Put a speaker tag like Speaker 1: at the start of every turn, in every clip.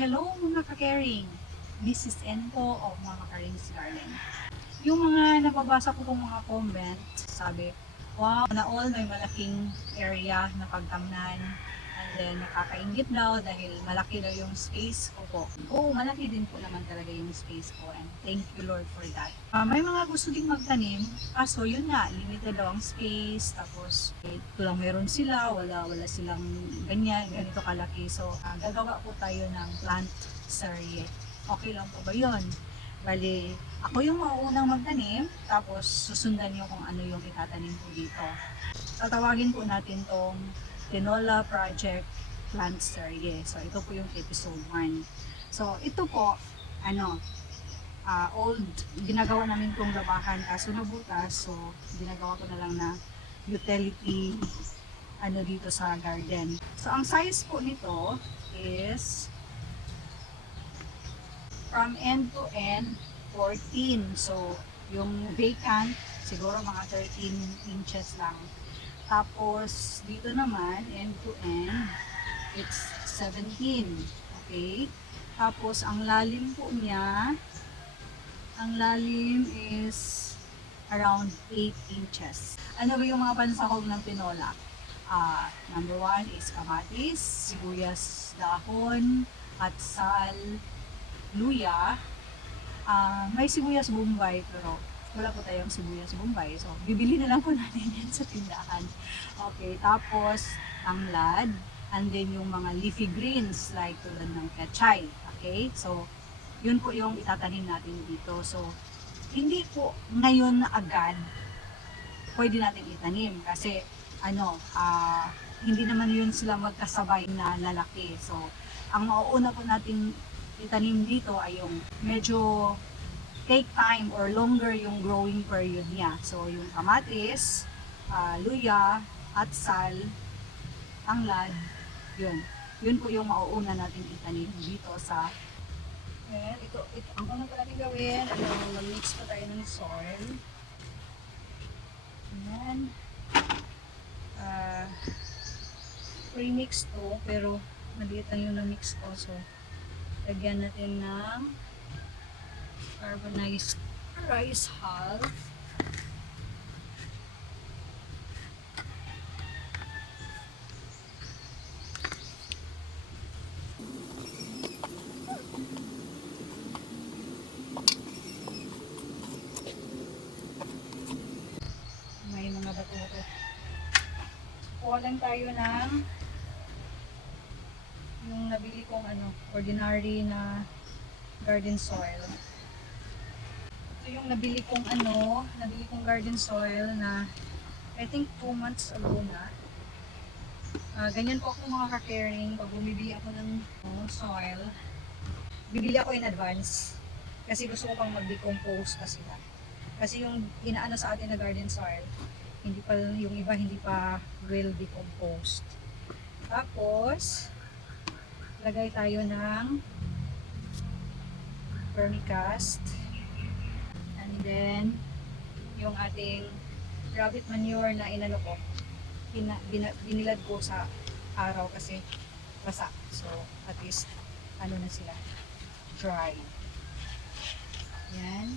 Speaker 1: Hello mga ka-caring! This is Enpo of mga Caring's Garden. Yung mga nababasa ko pong mga comment, sabi, wow, na all may malaking area na pagtamnan and then nakakaingit daw dahil malaki daw yung space ko po. Oo, malaki din po naman talaga yung space ko and thank you Lord for that. Ah, may mga gusto ding magtanim, kaso yun nga, limited daw ang space, tapos eh, ito lang meron sila, wala wala silang ganyan, ganito kalaki. So, ah, gagawa po tayo ng plant serie. Okay lang po ba yun? Bali, ako yung mauunang magtanim, tapos susundan niyo kung ano yung itatanim ko dito. Tatawagin po natin tong Tinola Project Plant Serie. So, ito po yung episode 1. So, ito po, ano, ah, old, ginagawa namin kong labahan kaso nabutas. So, ginagawa ko na lang na utility ano dito sa garden. So, ang size po nito is from end to end 14. So, yung vacant, siguro mga 13 inches lang. Tapos, dito naman, end to end, it's 17. Okay? Tapos, ang lalim po niya, ang lalim is around 8 inches. Ano ba yung mga pansahog ng tinola? Ah, number one is kamatis, sibuyas dahon, at sal, luya. Ah, may sibuyas bombay pero wala po tayong sibuyas bombay. So, bibili na lang po natin yan sa tindahan. Okay, tapos tanglad and then yung mga leafy greens like tulad ng pechay. Okay? So, yun po yung itatanim natin dito. So, hindi po ngayon na agad pwede natin itanim kasi ano, ah, hindi naman yun sila magkasabay na lalaki. So, ang mauuna po natin itanim dito ay yung medyo take time or longer yung growing period niya. So, yung kamatis, ah, luya, at sal, tanglad, yun. Yun po yung mauuna natin itanim dito sa Ayan, ito, ito, ang unang natin gawin, ano, mag-mix pa tayo ng soil. Ayan. Ah, pre-mix to, pero maliit lang yung na-mix ko. So, lagyan natin ng carbonized rice hull. May mga bato-bato. Kuha lang tayo ng yung nabili kong ano, ordinary na garden soil. Ito yung nabili kong ano, nabili kong garden soil na I think 2 months ago na. Ah, ganyan po ako mga ka-caring pag bumibili ako ng soil. Bibili ako in advance kasi gusto ko pang mag-decompose pa sila. Kasi yung inaano sa atin na garden soil, hindi pa yung iba hindi pa well decomposed. Tapos lagay tayo ng vermicast then yung ating rabbit manure na inano ko pina, bina, binilad ko sa araw kasi basa. So at least ano na sila dry. Yan.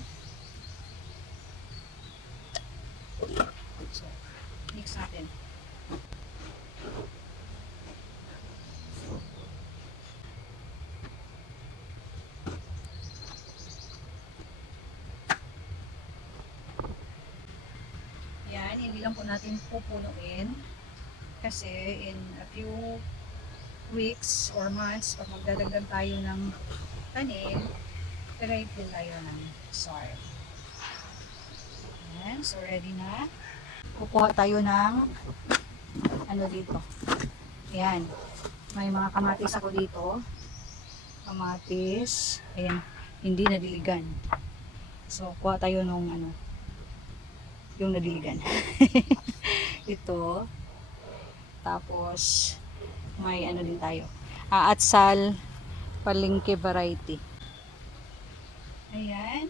Speaker 1: So mix natin Yan, hindi lang po natin pupunuin. Kasi in a few weeks or months, pag magdadagdag tayo ng tanim, create din tayo ng soil. Yan, so ready na. Kukuha tayo ng ano dito. Yan. May mga kamatis ako dito. Kamatis. Ayan. Hindi nadiligan. So, kuha tayo nung ano, yung nadiligan. Ito. Tapos, may ano din tayo. Ah, atsal palengke variety. Ayan.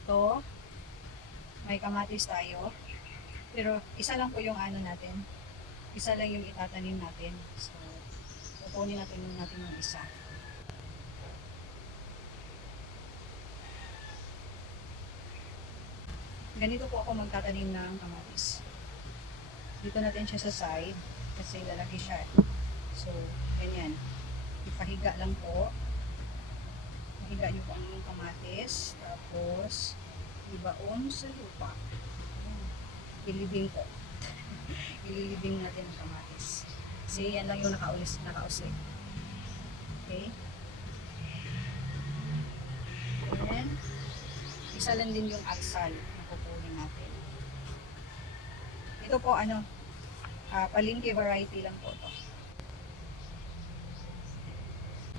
Speaker 1: Ito. May kamatis tayo. Pero, isa lang po yung ano natin. Isa lang yung itatanim natin. So, kukunin natin natin yung isa. Ganito po ako magtatanim ng kamatis. Dito natin siya sa side kasi lalaki siya. So, ganyan. Ipahiga lang po. Ihiga niyo po ang kamatis. Tapos, ibaon sa lupa. Ilibing po. Ililibing natin ang kamatis. Kasi yan lang yung nakaulis, nakausli. Okay? Then, isa lang din yung aksal. Ito po ano, ah palingki variety lang po to.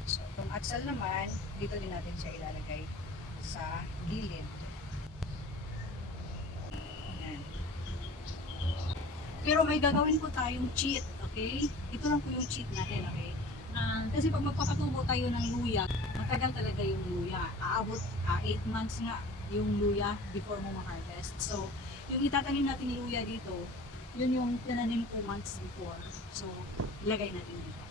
Speaker 1: So, itong aksal naman, dito din natin siya ilalagay sa gilid. Pero may gagawin po tayong cheat, okay? Ito lang po yung cheat natin, okay? Ah, kasi pag magpapatubo tayo ng luya, matagal talaga yung luya. Aabot 8 months nga yung luya before mo ma-harvest. So, yung itatanim natin luya dito, yun yung tinanim ko months before. So, ilagay natin dito.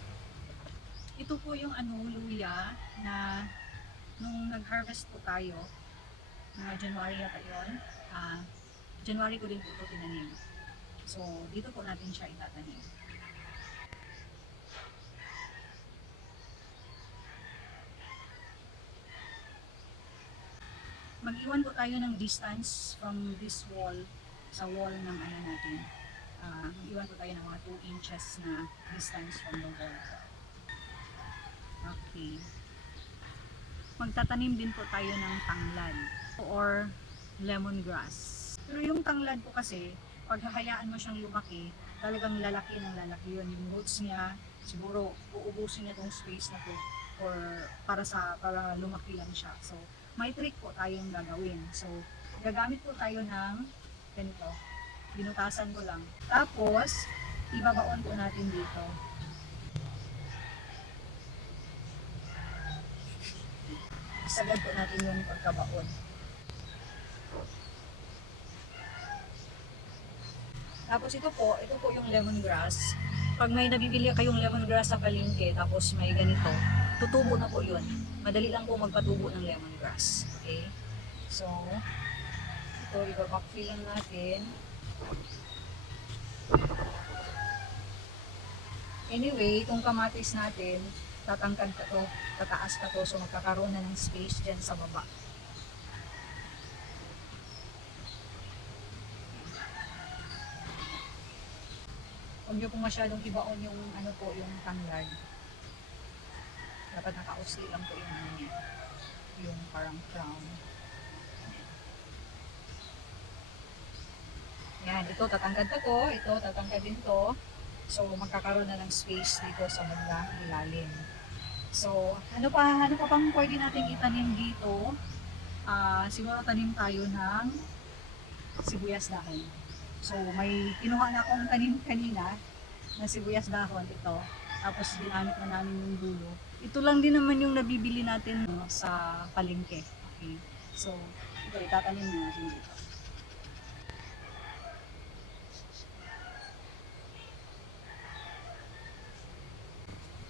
Speaker 1: Ito po yung ano, luya na nung nag-harvest po tayo, mga January yata yun, ah, January ko din po ito tinanim. So, dito po natin siya itatanim. Mag-iwan po tayo ng distance from this wall sa wall ng ano natin. Ah, mag-iwan po tayo ng mga 2 inches na distance from the wall. Okay. Magtatanim din po tayo ng tanglad or lemongrass. Pero yung tanglad po kasi, pag hahayaan mo siyang lumaki, talagang lalaki ng lalaki yun. Yung roots niya, siguro uubusin niya tong space na to or para sa para lumaki lang siya. So, may trick po tayong gagawin. So, gagamit po tayo ng ganito. Binutasan ko lang. Tapos, ibabaon po natin dito. Sagad po natin yung pagkabaon. Tapos ito po, ito po yung lemongrass. Pag may nabibili kayong lemongrass sa palengke, tapos may ganito, tutubo na po yun. Madali lang po magpatubo ng lemongrass. Okay? So, ito, ibabackfill lang natin. Anyway, itong kamatis natin, tatangkad ka to, tataas ka to, so magkakaroon na ng space dyan sa baba. Huwag niyo po masyadong ibaon yung ano po, yung tanglad. Dapat nakausli lang po yung ano. Yung parang crown. Yan, ito tatangkad na to, ito tatangkad din to. So magkakaroon na ng space dito sa banda ilalim. So, ano pa, ano pa pang pwede nating itanim dito? Ah, siguro tanim tayo ng sibuyas dahon. So, may kinuha na akong tanim kanina na sibuyas dahon ito. Tapos ginamit na namin yung dulo. Ito lang din naman yung nabibili natin sa palengke. Okay. So, ito itatanim na natin dito.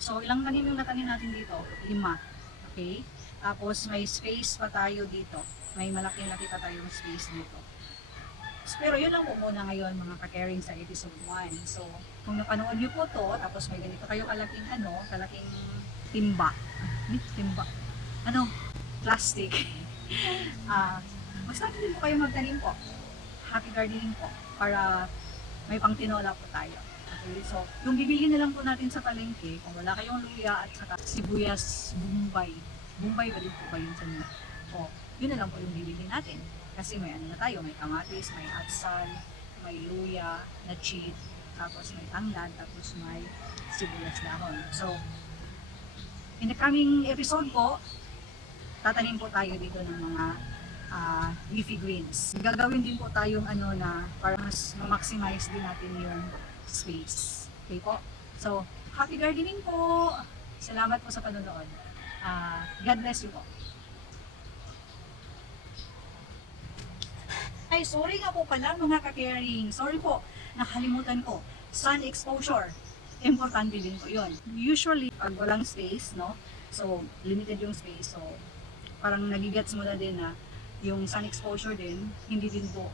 Speaker 1: So, ilang tanim yung natanim natin dito? Lima. Okay? Tapos, may space pa tayo dito. May malaki-laki pa tayong space dito. Pero yun lang po muna ngayon mga ka-caring sa episode 1. So, kung napanood niyo po to, tapos may ganito kayo kalaking ano, kalaking timba. Ano? Timba. Ano? Plastic. Ah, mag-start din po kayo magtanim po. Happy gardening po. Para may pangtinola po tayo. Okay, so, yung bibili na lang po natin sa palengke, kung wala kayong luya at saka sibuyas bumbay. Bumbay ba po ba yun sa inyo? O, yun na lang po yung bibili natin. Kasi may ano na tayo, may kamatis, may atsal, may luya, na cheat, tapos may tanglad, tapos may sibuyas dahon. So, in the coming episode po, tatanim po tayo dito ng mga ah, leafy greens. Gagawin din po tayong ano na para mas ma-maximize din natin yung space. Okay po? So, happy gardening po! Salamat po sa panonood. Ah, God bless you po. Ay, sorry nga po pala mga ka-caring. Sorry po, nakalimutan ko. Sun exposure. Importante din po yun. Usually, pag walang space, no? So, limited yung space. So, parang nagigets mo na din na yung sun exposure din, hindi din po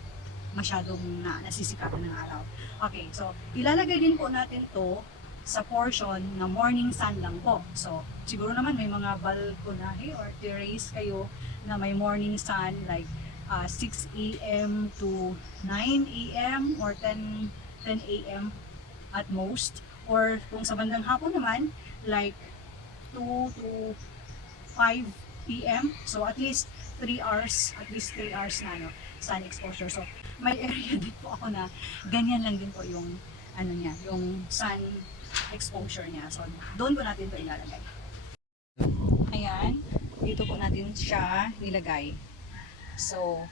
Speaker 1: masyadong na, nasisikapan ng araw. Okay, so ilalagay din po natin to sa portion na morning sun lang po. So, siguro naman may mga balkonahe or terrace kayo na may morning sun like uh, 6 a.m. to 9 a.m. or 10 10 a.m. at most. Or kung sa bandang hapon naman, like 2 to 5 p.m. So at least 3 hours, at least 3 hours na no, sun exposure. So may area din po ako na ganyan lang din po yung ano niya, yung sun exposure niya. So doon po natin ito ilalagay. Ayan, dito po natin siya ilagay. So,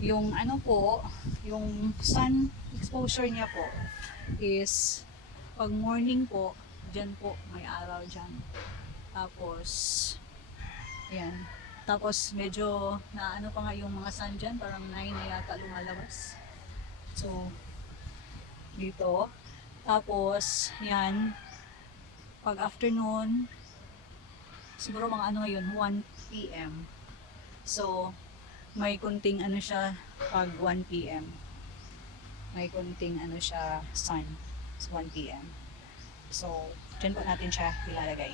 Speaker 1: yung ano po, yung sun exposure niya po is pag morning po, dyan po may araw dyan. Tapos, ayan. Tapos medyo na ano pa nga yung mga sun dyan, parang 9 na yata lumalabas. So, dito. Tapos, yan. Pag afternoon, siguro mga ano ngayon, 1 p.m. So, may kunting ano siya pag 1 p.m. May kunting ano siya sun 1 p.m. So, dyan po natin siya ilalagay.